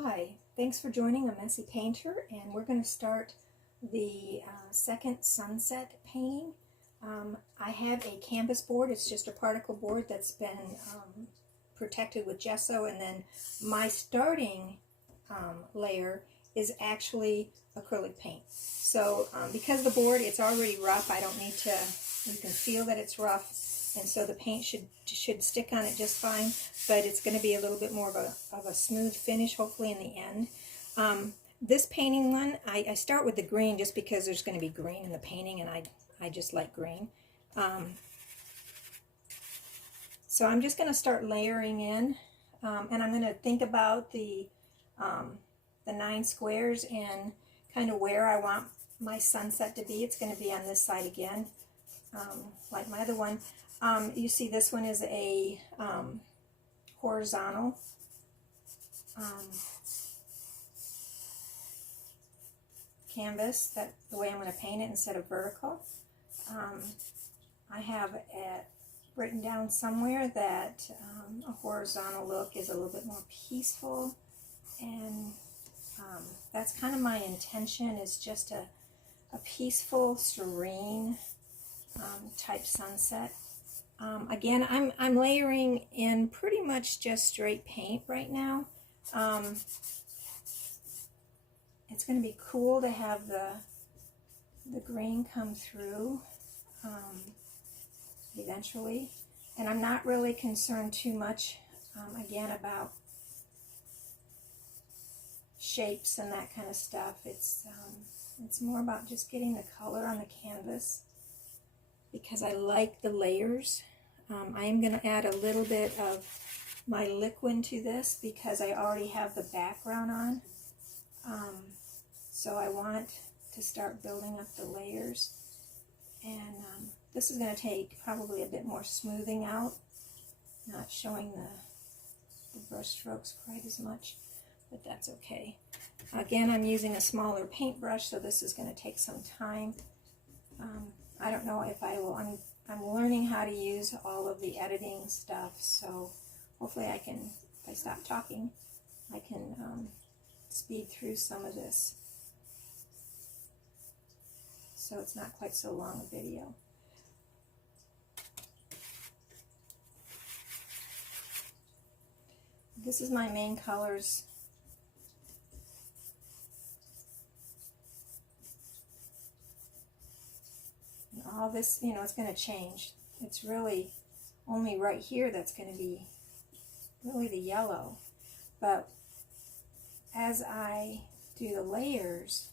Hi, thanks for joining A Messy Painter, and we're going to start the second sunset painting. I have a canvas board. It's just a particle board that's been protected with gesso, and then my starting layer is actually acrylic paint. So because the board, it's already rough, I don't need to, you can feel that it's rough, and so the paint should stick on it just fine, but it's going to be a little bit more of a smooth finish, hopefully, in the end. This painting one, I start with the green just because there's going to be green in the painting, and I just like green. So I'm just going to start layering in, and I'm going to think about the 9 squares and kind of where I want my sunset to be. It's going to be on this side again, like my other one. You see this one is a horizontal canvas, that the way I'm going to paint it instead of vertical. I have written down somewhere that a horizontal look is a little bit more peaceful, and that's kind of my intention, is just a peaceful, serene type sunset. Again, I'm layering in pretty much just straight paint right now. It's going to be cool to have the green come through eventually, and I'm not really concerned too much again about shapes and that kind of stuff. It's more about just getting the color on the canvas, because I like the layers. I am going to add a little bit of my liquid to this because I already have the background on. So I want to start building up the layers. And this is going to take probably a bit more smoothing out, not showing the brush strokes quite as much, but that's okay. Again, I'm using a smaller paintbrush, so this is going to take some time. I don't know if I will. I'm learning how to use all of the editing stuff, so hopefully I can, if I stop talking, I can speed through some of this, so it's not quite so long a video. This is my main colors. And all this, you know, it's going to change. It's really only right here that's going to be really the yellow. But as I do the layers,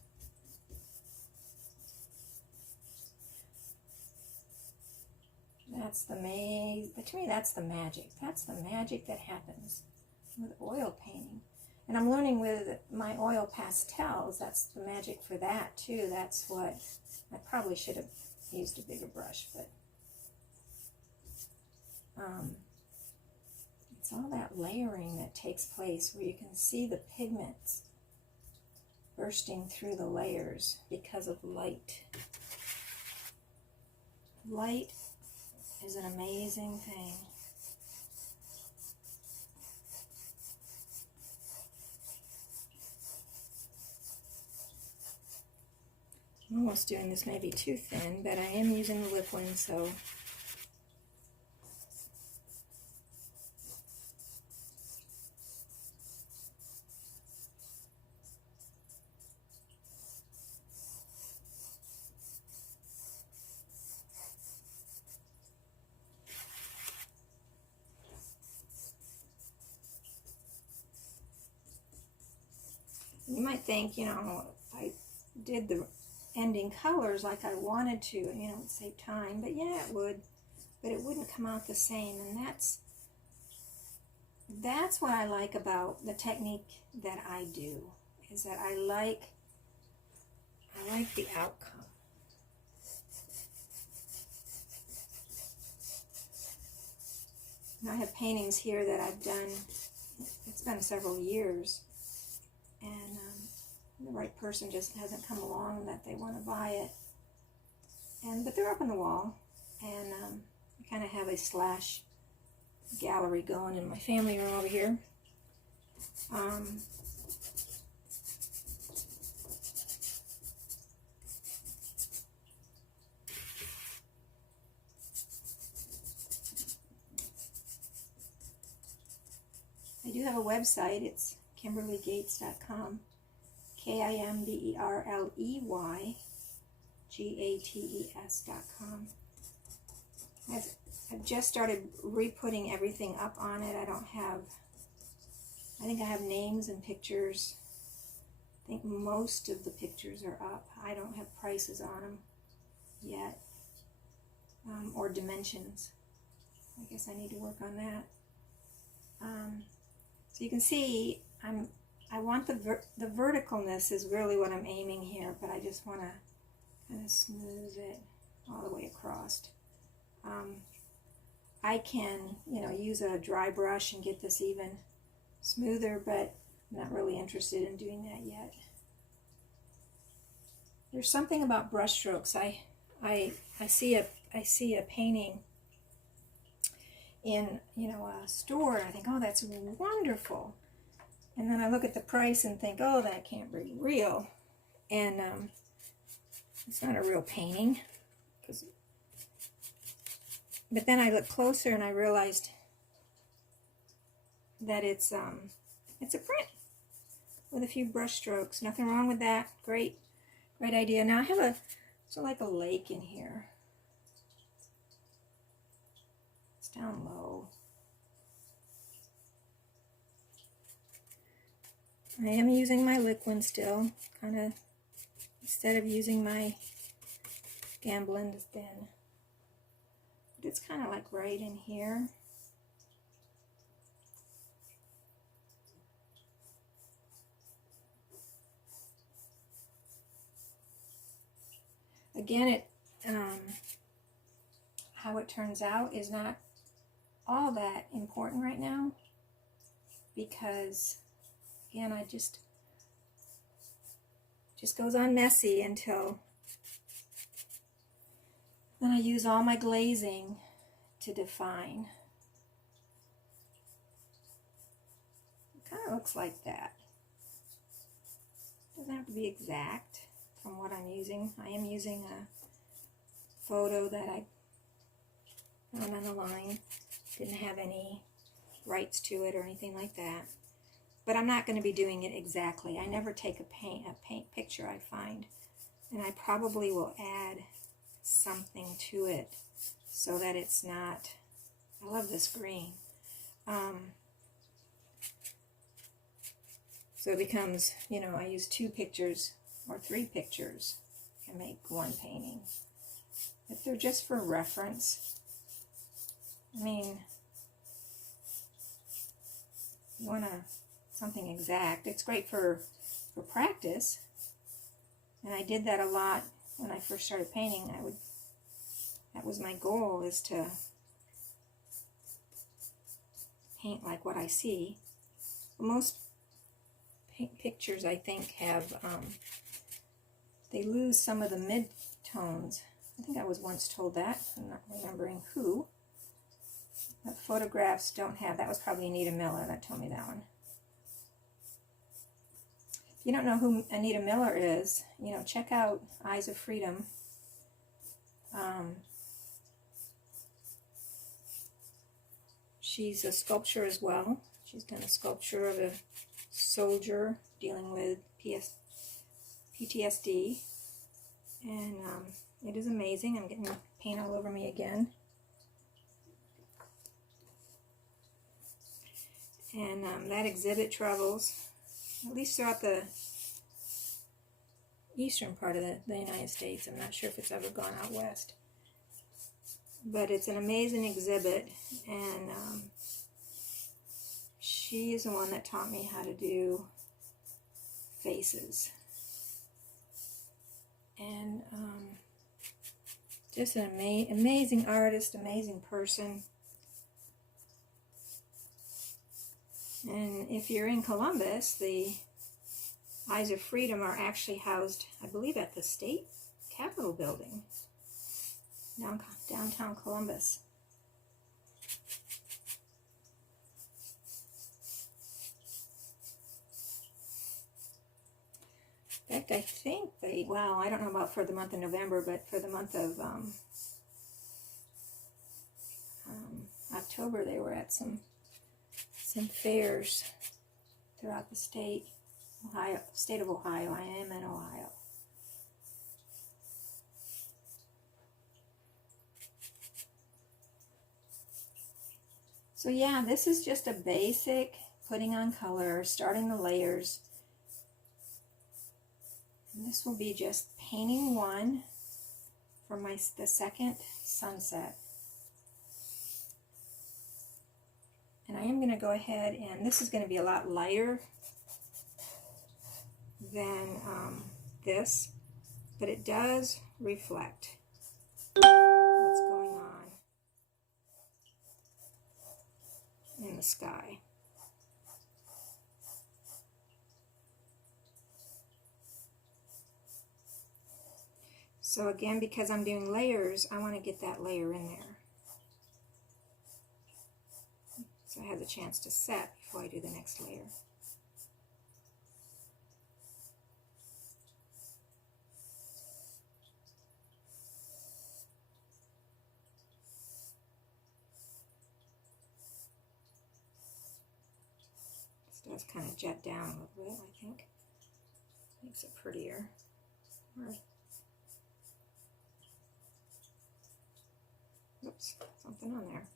that's the to me, that's the magic. That's the magic that happens with oil painting. And I'm learning with my oil pastels, that's the magic for that too. That's what, I probably should have used a bigger brush, but it's all that layering that takes place where you can see the pigments bursting through the layers because of light. Light is an amazing thing. I'm almost doing this maybe too thin, but I am using the lip one, so you might think, you know, if I did the ending colors like I wanted to, you know, it'd save time, but yeah, it would, but it wouldn't come out the same. And that's what I like about the technique that I do, is that I like the outcome. And I have paintings here that I've done, it's been several years, and the right person just hasn't come along that they want to buy it. But they're up on the wall, and I kind of have a slash gallery going in my family room over here. a website. It's KimberlyGates.com. KimberleyGates.com. I've just started re-putting everything up on it. I think I have names and pictures. I think most of the pictures are up. I don't have prices on them yet, or dimensions. I guess I need to work on that. So you can see, I want the verticalness is really what I'm aiming here, but I just want to kind of smooth it all the way across. I can, use a dry brush and get this even smoother, but I'm not really interested in doing that yet. There's something about brush strokes. I see a painting in a store, and I think, oh, that's wonderful. And then I look at the price and think, oh, that can't be real. And it's not a real painting. But then I look closer and I realized that it's a print with a few brush strokes. Nothing wrong with that. Great idea. Now I have like a lake in here. It's down low. I am using my liquid still, kind of, instead of using my Gamblin thin. But it's kind of like right in here. Again, how it turns out is not all that important right now, because again, I just goes on messy until then I use all my glazing to define. It kind of looks like that. Doesn't have to be exact from what I'm using. I am using a photo that I found on the line. Didn't have any rights to it or anything like that. But I'm not going to be doing it exactly. I never take a paint picture I find, and I probably will add something to it so that it's not, I love this green. So it becomes, I use 2 pictures or 3 pictures and make one painting. If they're just for reference, I mean, you want something exact. It's great for practice, and I did that a lot when I first started painting. That was my goal, is to paint like what I see. Most pictures, I think, have they lose some of the mid-tones. I think I was once told that. I'm not remembering who. But photographs don't have. That was probably Anita Miller that told me that one. If you don't know who Anita Miller is, check out Eyes of Freedom. She's a sculptor as well. She's done a sculpture of a soldier dealing with PTSD. And it is amazing. I'm getting paint all over me again. And that exhibit travels, at least throughout the eastern part of the United States. I'm not sure if it's ever gone out west. But it's an amazing exhibit, and she is the one that taught me how to do faces. And just an amazing artist, amazing person. And if you're in Columbus, the Eyes of Freedom are actually housed, I believe, at the state capitol building, downtown Columbus. In fact, I think I don't know about for the month of November, but for the month of October, they were at some some fairs throughout the state of Ohio. I am in Ohio. So yeah, this is just a basic putting on color, starting the layers. And this will be just painting one for the second sunset. And I am going to go ahead, and this is going to be a lot lighter than this, but it does reflect what's going on in the sky. So again, because I'm doing layers, I want to get that layer in there, so it has a chance to set before I do the next layer. This does kind of jet down a little bit, I think. Makes it prettier. Oops, something on there.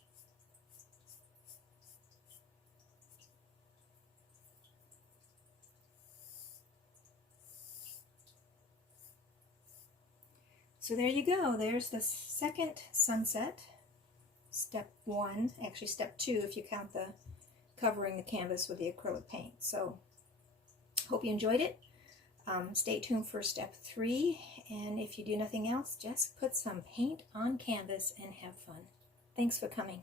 So there you go. There's the second sunset. Step 1, actually step 2 if you count the covering the canvas with the acrylic paint. So hope you enjoyed it. Stay tuned for step 3, and if you do nothing else, just put some paint on canvas and have fun. Thanks for coming.